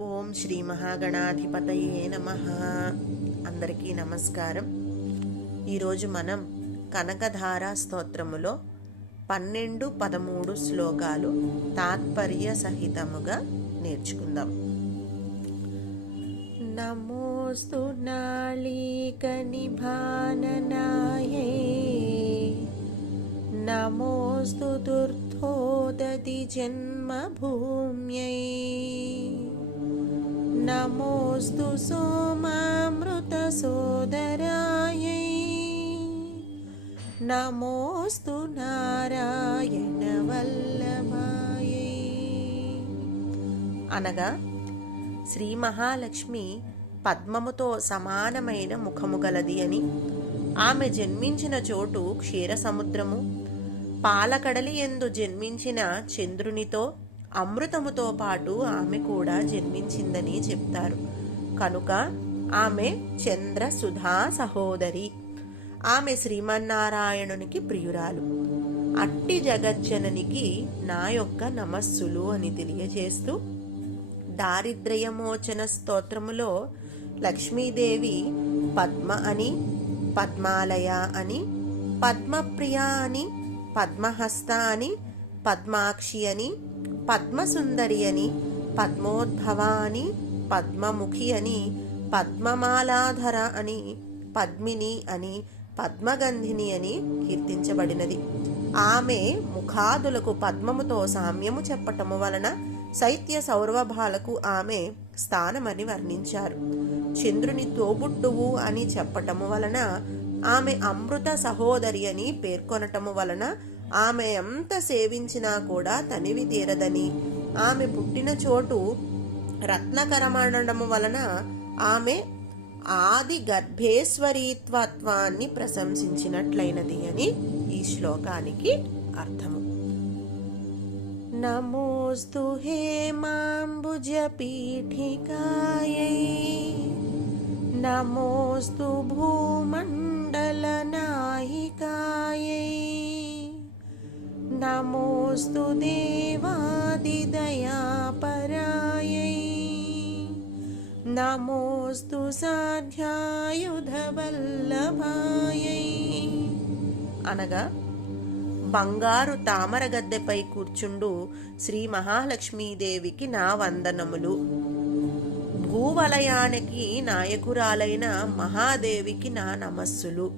ఓం శ్రీ మహాగణాధిపతయే నమ. అందరికీ నమస్కారం. ఈరోజు మనం కనకధార స్తోత్రములో పన్నెండు పదమూడు శ్లోకాలు తాత్పర్య సహితముగా నేర్చుకుందాం. నమోస్తు నాళీక నిభాననాయే నమోస్తు దుర్ధోదతి జన్మభూమ్యై. నమోస్తు సోమామృత సోదరాయై నమోస్తు నారాయణ వల్లభాయై అనగా శ్రీ మహాలక్ష్మి పద్మముతో సమానమైన ముఖము గలది అని. ఆమె జన్మించిన చోటు క్షీర సముద్రము పాలకడలి ఎందు జన్మించిన చంద్రునితో అమృతముతో పాటు ఆమె కూడా జన్మించిందని చెప్తారు. కనుక ఆమె చంద్ర సుధా సహోదరి. ఆమె శ్రీమన్నారాయణునికి ప్రియురాలు. అట్టి జగజ్జననికి నా యొక్క నమస్సులు అని తెలియజేస్తూ దారిద్ర్యమోచన స్తోత్రములో లక్ష్మీదేవి పద్మ అని పద్మాలయ అని పద్మప్రియ అని పద్మహస్త అని పద్మాక్షి అని పద్మసుందరి అని పద్మోద్భవ అని పద్మముఖి అని పద్మమాలాధర అని పద్మిని అని పద్మగంధిని అని కీర్తించబడినది. ఆమె ముఖాదులకు పద్మముతో సామ్యము చెప్పటము వలన శైత్య సౌరభాలకు ఆమె స్థానమని వర్ణించారు. చంద్రుని తోబుట్టువు అని చెప్పటము వలన ఆమె అమృత సహోదరి అని పేర్కొనటము వలన ఆమె ఎంత సేవించినా కూడా తనివి తీరదని. ఆమె పుట్టిన చోటు రత్నకరమనడము వలన ఆమె ఆది గర్భేశ్వరీత్వత్వాన్ని ప్రశంసించినట్లయినది అని ఈ శ్లోకానికి అర్థము. నమోస్తు హేమాంబుజపీఠికాయై. నమోస్తు భూమండలనాయికాయై. నమోస్తు దేవాదిదయాపరాయై నమోస్తు సాధ్యాయుధవల్లభాయై అనగా బంగారు తామర గద్దెపై కూర్చుండు శ్రీ మహాలక్ష్మీదేవికి నా వందనములు. భూవలయానికి నాయకురాలైన మహాదేవికి నా నమస్సులు.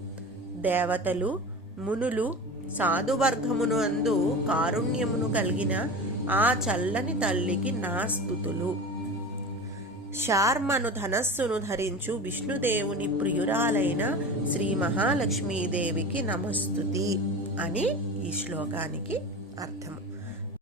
దేవతలు మునులు సాధువర్గమును అందు కారుణ్యమును కలిగిన ఆ చల్లని తల్లికి నా స్థుతులు శార్మను ధనస్సును ధరించు విష్ణుదేవుని ప్రియురాలైన శ్రీ మహాలక్ష్మీదేవికి నమస్తుతి అని ఈ శ్లోకానికి అర్థము.